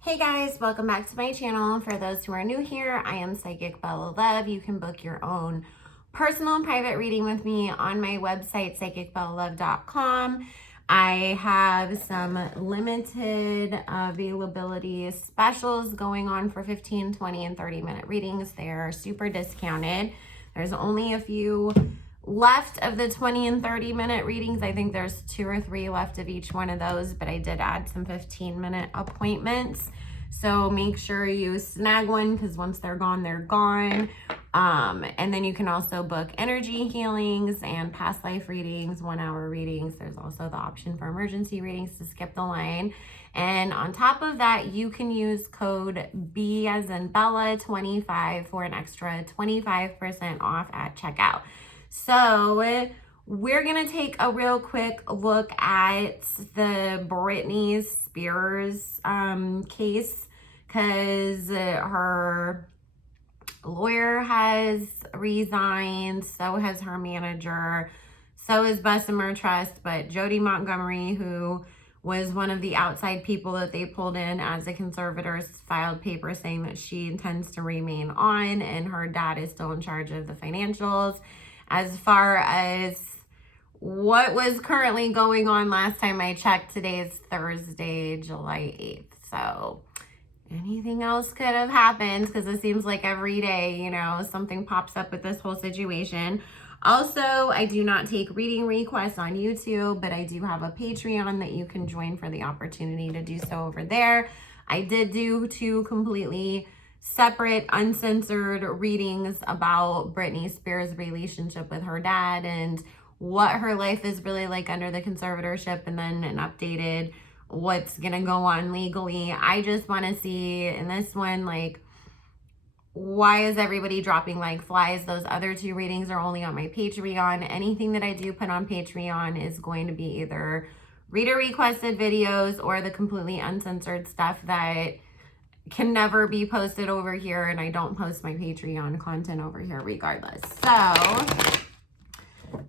Hey guys, welcome back to my channel. For those who are new here, I am Psychic Bella Love. You can book your own personal and private reading with me on my website, psychicbellalove.com. I have some limited availability specials going on for 15, 20, and 30-minute readings. They are super discounted. There's only a few left of the 20 and 30-minute readings. I think there's 2 or 3 left of each one of those, but I did add some 15-minute appointments. So make sure you snag one because once they're gone, they're gone. And then you can also book energy healings and past life readings, 1-hour readings. There's also the option for emergency readings to skip the line. And on top of that, you can use code B as in Bella 25 for an extra 25% off at checkout. So we're going to take a real quick look at the Britney Spears case because her lawyer has resigned, so has her manager, so is Bessemer Trust, but Jody Montgomery, who was one of the outside people that they pulled in as a conservator, filed papers saying that she intends to remain on and her dad is still in charge of the financials. As far as what was currently going on last time I checked, today is Thursday, July 8th. So anything else could have happened because it seems like every day, you know, something pops up with this whole situation. Also, I do not take reading requests on YouTube, but I do have a Patreon that you can join for the opportunity to do so over there. I did do 2 completely separate, uncensored readings about Britney Spears' relationship with her dad and what her life is really like under the conservatorship, and then an updated what's gonna go on legally. I just want to see in this one, like, why is everybody dropping like flies? Those other 2 readings are only on my Patreon. Anything that I do put on Patreon is going to be either reader requested videos or the completely uncensored stuff that can never be posted over here, and I don't post my Patreon content over here regardless. So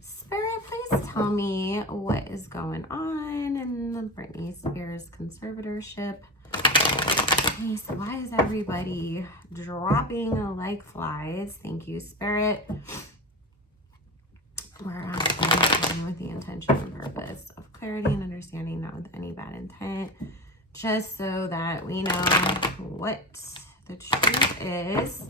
Spirit, please tell me what is going on in the Britney Spears conservatorship. Please, why is everybody dropping like flies? Thank you, Spirit. We're asking with the intention and purpose of clarity and understanding, not with any bad intent, just so that we know what the truth is.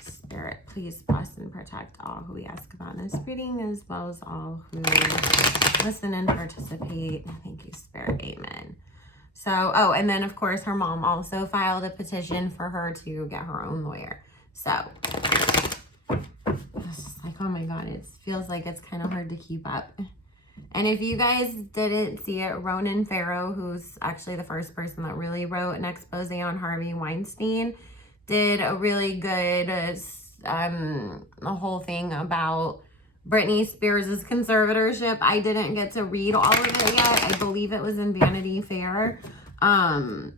Spirit, please bless and protect all who we ask about in this reading, as well as all who listen and participate. Thank you, Spirit. Amen. So, oh, and then, of course, her mom also filed a petition for her to get her own lawyer. So, it's just like, oh my God, it feels like it's kind of hard to keep up. And if you guys didn't see it, Ronan Farrow, who's actually the first person that really wrote an expose on Harvey Weinstein, did a really good a whole thing about Britney Spears' conservatorship. I didn't get to read all of it yet. I believe it was in Vanity Fair, or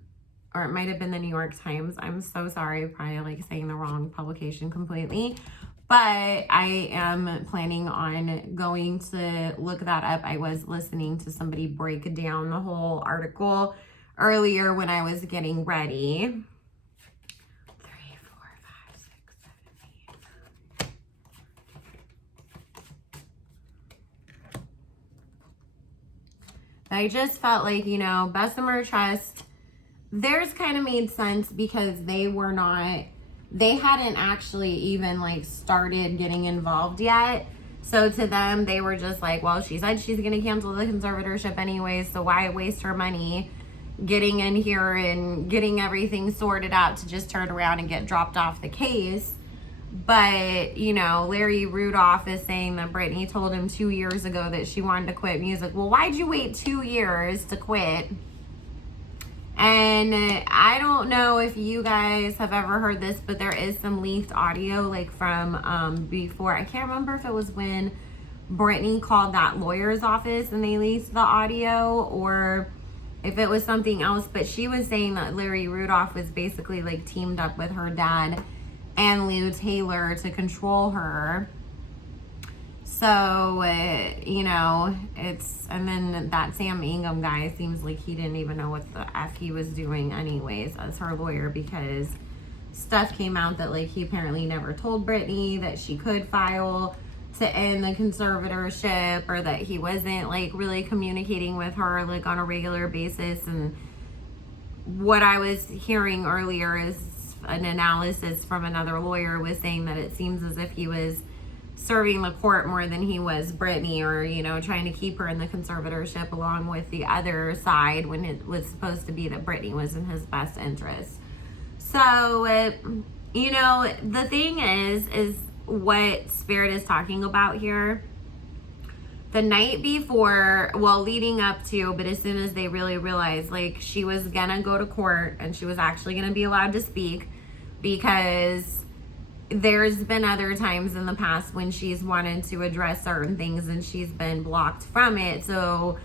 it might have been the New York Times. I'm so sorry, probably like saying the wrong publication completely. But I am planning on going to look that up. I was listening to somebody break down the whole article earlier when I was getting ready. 3, 4, 5, 6, 7, 8. I just felt like, you know, Bessemer Trust, theirs kind of made sense because they hadn't actually even like started getting involved yet. So to them, they were just like, well, she said she's going to cancel the conservatorship anyways, so why waste her money getting in here and getting everything sorted out to just turn around and get dropped off the case. But, you know, Larry Rudolph is saying that Britney told him 2 years ago that she wanted to quit music. Well, why'd you wait 2 years to quit? And I don't know if you guys have ever heard this, but there is some leaked audio like from before. I can't remember if it was when Britney called that lawyer's office and they leaked the audio, or if it was something else. But she was saying that Larry Rudolph was basically like teamed up with her dad and Lou Taylor to control her. So, you know, and then that Sam Ingham guy seems like he didn't even know what the F he was doing anyways as her lawyer, because stuff came out that like he apparently never told Britney that she could file to end the conservatorship, or that he wasn't like really communicating with her like on a regular basis. And what I was hearing earlier is an analysis from another lawyer was saying that it seems as if he was serving the court more than he was Britney, or, you know, trying to keep her in the conservatorship along with the other side, when it was supposed to be that Britney was in his best interest. So, you know, the thing is what Spirit is talking about here. The night before, well, leading up to, but as soon as they really realized, like, she was gonna go to court and she was actually gonna be allowed to speak, because there's been other times in the past when she's wanted to address certain things and she's been blocked from it. So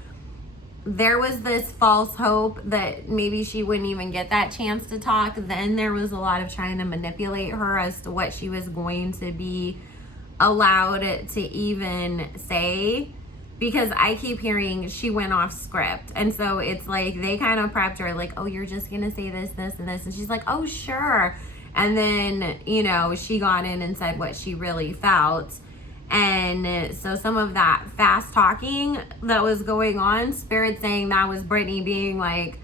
there was this false hope that maybe she wouldn't even get that chance to talk. Then there was a lot of trying to manipulate her as to what she was going to be allowed to even say, because I keep hearing she went off script. And so it's like they kind of prepped her like, oh, you're just gonna say this, this, and this, and she's like, oh, sure. And then, you know, she got in and said what she really felt. And so some of that fast talking that was going on, Spirit saying that was Britney being like,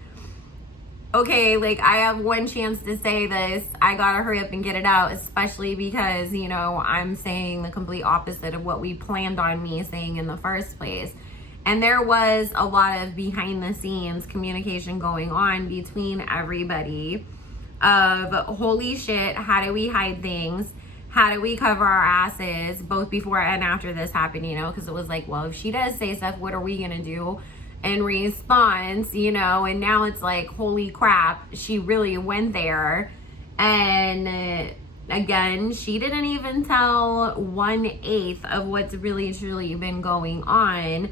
okay, like, I have one chance to say this, I gotta hurry up and get it out, especially because, you know, I'm saying the complete opposite of what we planned on me saying in the first place. And there was a lot of behind the scenes communication going on between everybody of, holy shit, how do we hide things? How do we cover our asses, both before and after this happened, you know? Because it was like, well, if she does say stuff, what are we gonna do in response, you know? And now it's like, holy crap, she really went there. And again, she didn't even tell 1/8 of what's really truly been going on.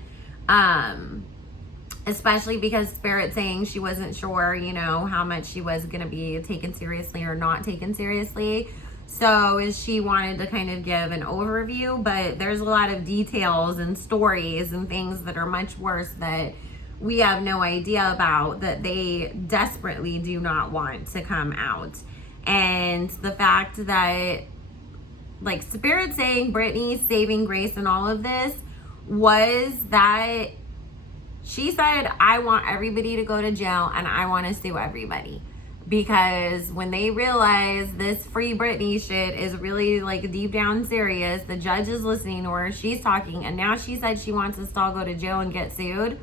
Especially because Spirit saying she wasn't sure, you know, how much she was going to be taken seriously or not taken seriously. So she wanted to kind of give an overview, but there's a lot of details and stories and things that are much worse that we have no idea about, that they desperately do not want to come out. And the fact that, like, Spirit saying Britney's saving grace in all of this was that she said, I want everybody to go to jail and I want to sue everybody. Because when they realize this free Britney shit is really like deep down serious, the judge is listening to her, she's talking, and now she said she wants us to all go to jail and get sued.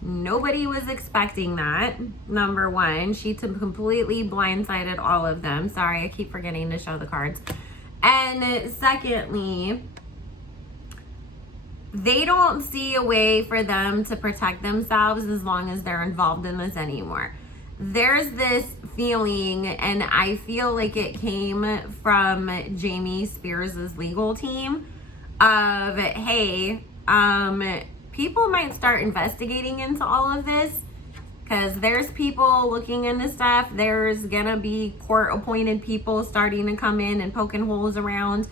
Nobody was expecting that, number one. She completely blindsided all of them. Sorry, I keep forgetting to show the cards. And secondly, they don't see a way for them to protect themselves as long as they're involved in this anymore. There's this feeling, and I feel like it came from Jamie Spears' legal team, of, hey, people might start investigating into all of this, because there's people looking into stuff. There's gonna be court-appointed people starting to come in and poking holes around.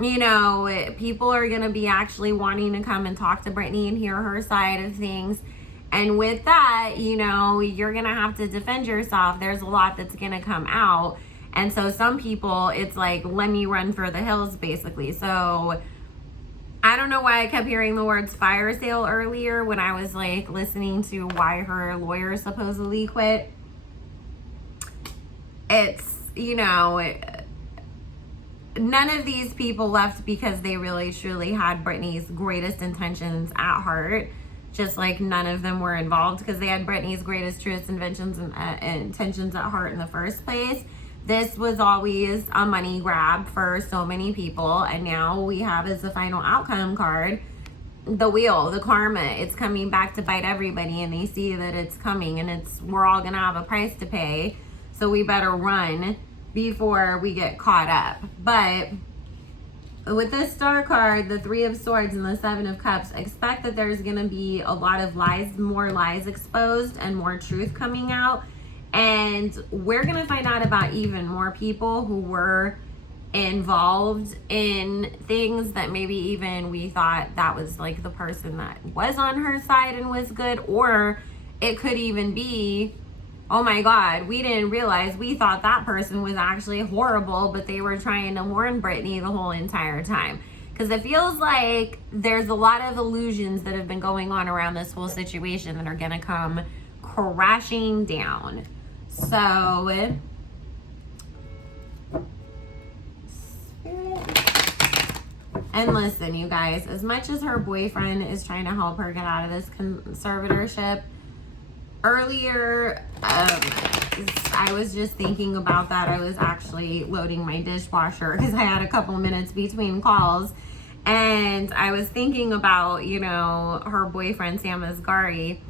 You know, people are going to be actually wanting to come and talk to Britney and hear her side of things. And with that, you know, you're going to have to defend yourself. There's a lot that's going to come out. And so some people, it's like, let me run for the hills, basically. So I don't know why I kept hearing the words fire sale earlier when I was like listening to why her lawyer supposedly quit. It's, you know, none of these people left because they really truly had Britney's greatest intentions at heart. Just like none of them were involved because they had Britney's greatest, truest intentions and intentions at heart in the first place. This was always a money grab for so many people. And now we have as the final outcome card, the wheel, the karma. It's coming back to bite everybody, and they see that it's coming, and we're all going to have a price to pay. So we better run before we get caught up. But with this star card, the 3 of Swords and the 7 of Cups, expect that there's going to be a lot of lies, more lies exposed and more truth coming out. And we're going to find out about even more people who were involved in things that maybe even we thought that was like the person that was on her side and was good, or it could even be, oh my God, we didn't realize, we thought that person was actually horrible, but they were trying to warn Britney the whole entire time. Because it feels like there's a lot of illusions that have been going on around this whole situation that are gonna come crashing down. So and listen, you guys, as much as her boyfriend is trying to help her get out of this conservatorship, earlier, I was just thinking about that. I was actually loading my dishwasher because I had a couple minutes between calls. And I was thinking about, you know, her boyfriend, Sam Asghari.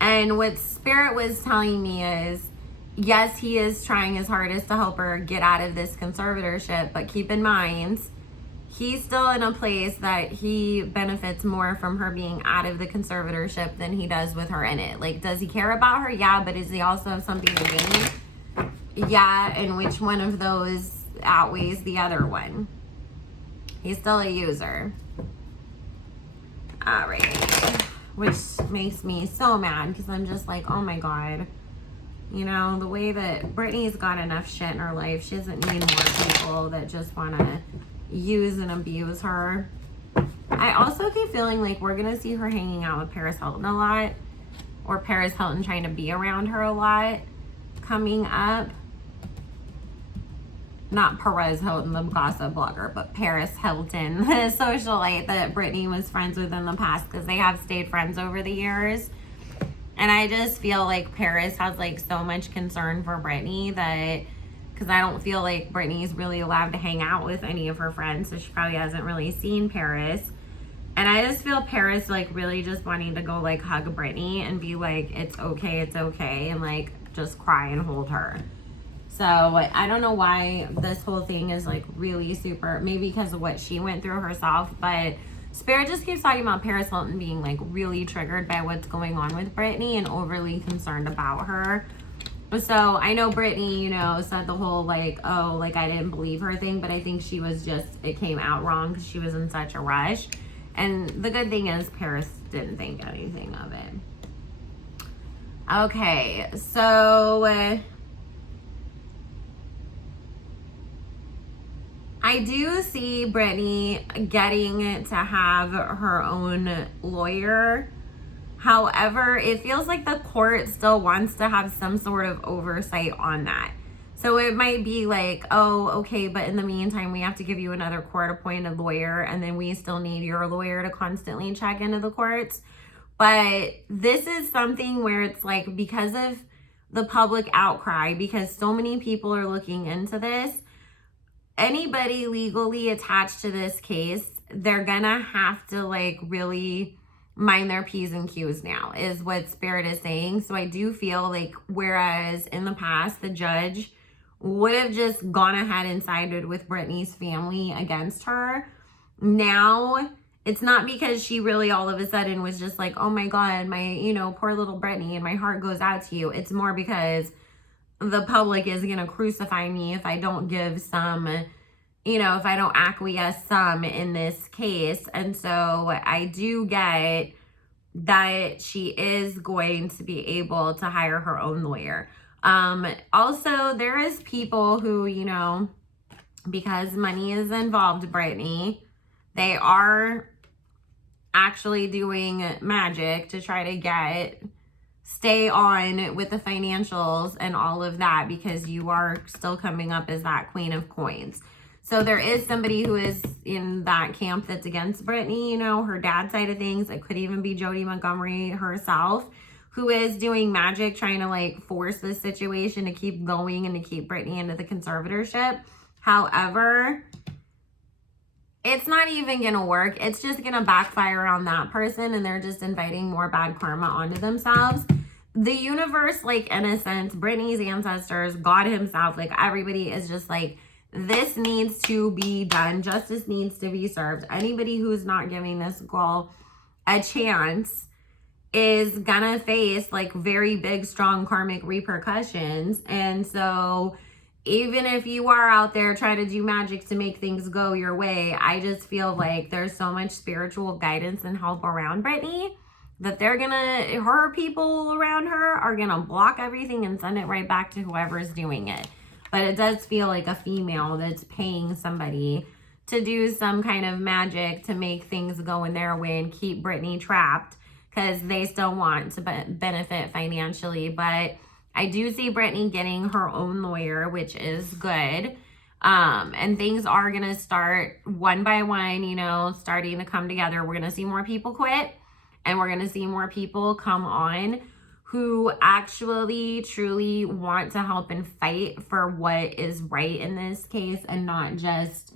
And what Spirit was telling me is, yes, he is trying his hardest to help her get out of this conservatorship. But keep in mind, he's still in a place that he benefits more from her being out of the conservatorship than he does with her in it. Like, does he care about her? Yeah, but does he also have something to gain? Yeah, and which one of those outweighs the other one? He's still a user. All right. Which makes me so mad because I'm just like, oh my God. You know, the way that Britney's got enough shit in her life, she doesn't need more people that just want to use and abuse her. I also keep feeling like we're gonna see her hanging out with Paris Hilton a lot, or Paris Hilton trying to be around her a lot coming up. Not Perez Hilton, the gossip blogger, but Paris Hilton, the socialite that Britney was friends with in the past, because they have stayed friends over the years. And I just feel like Paris has like so much concern for Britney that, because I don't feel like Britney's really allowed to hang out with any of her friends, so she probably hasn't really seen Paris. And I just feel Paris like really just wanting to go like hug Britney and be like, it's okay, and like just cry and hold her. So I don't know why this whole thing is like really super, maybe because of what she went through herself, but Spirit just keeps talking about Paris Hilton being like really triggered by what's going on with Britney and overly concerned about her. So I know Britney, you know, said the whole like, oh, like I didn't believe her thing, but I think she was just, it came out wrong because she was in such a rush. And the good thing is Paris didn't think anything of it. Okay, so I do see Britney getting to have her own lawyer. However, it feels like the court still wants to have some sort of oversight on that. So it might be like, oh, okay, but in the meantime, we have to give you another court-appointed lawyer, and then we still need your lawyer to constantly check into the courts. But this is something where it's like, because of the public outcry, because so many people are looking into this, anybody legally attached to this case, they're gonna have to like really mind their P's and Q's now, is what Spirit is saying. So I do feel like, whereas in the past, the judge would have just gone ahead and sided with Britney's family against her, now it's not because she really all of a sudden was just like, oh my God, my, you know, poor little Britney, and my heart goes out to you. It's more because the public is going to crucify me if I don't give some, you know, if I don't acquiesce some in this case. And so I do get that she is going to be able to hire her own lawyer. Also, there is people who, you know, because money is involved, Britney, they are actually doing magic to try to stay on with the financials and all of that, because you are still coming up as that queen of coins. So there is somebody who is in that camp that's against Britney, you know, her dad's side of things. It could even be Jody Montgomery herself, who is doing magic, trying to like force this situation to keep going and to keep Britney into the conservatorship. However, it's not even going to work. It's just going to backfire on that person, and they're just inviting more bad karma onto themselves. The universe, like, in a sense, Britney's ancestors, God himself, like, everybody is just like, this needs to be done. Justice needs to be served. Anybody who's not giving this girl a chance is gonna face like very big, strong karmic repercussions. And so even if you are out there trying to do magic to make things go your way, I just feel like there's so much spiritual guidance and help around Britney that her people around her are gonna block everything and send it right back to whoever's doing it. But it does feel like a female that's paying somebody to do some kind of magic to make things go in their way and keep Britney trapped because they still want to benefit financially. But I do see Britney getting her own lawyer, which is good. And things are going to start one by one, you know, starting to come together. We're going to see more people quit, and we're going to see more people come on who actually truly want to help and fight for what is right in this case, and not just,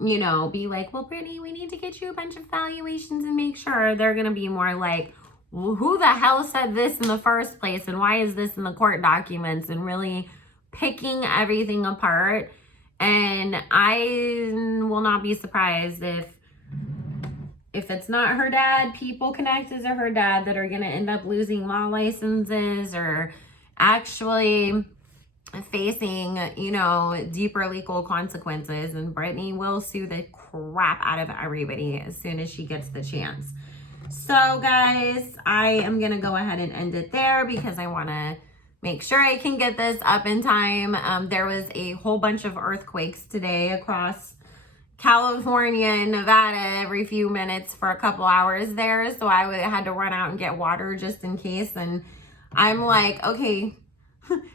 you know, be like, well, Britney, we need to get you a bunch of valuations and make sure. They're going to be more like, well, who the hell said this in the first place, and why is this in the court documents, and really picking everything apart. And I will not be surprised if it's not her dad, people connected to her dad that are going to end up losing law licenses or actually facing, you know, deeper legal consequences. And Britney will sue the crap out of everybody as soon as she gets the chance. So guys, I am going to go ahead and end it there because I want to make sure I can get this up in time. There was a whole bunch of earthquakes today across California and Nevada every few minutes for a couple hours there. So I had to run out and get water just in case. And I'm like, okay,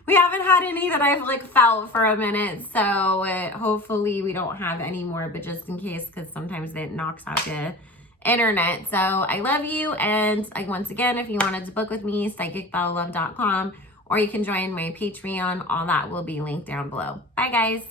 we haven't had any that I've like felt for a minute. So hopefully we don't have any more, but just in case, because sometimes it knocks out the internet. So I love you. And once again, if you wanted to book with me, psychicbellalove.com, or you can join my Patreon. All that will be linked down below. Bye guys.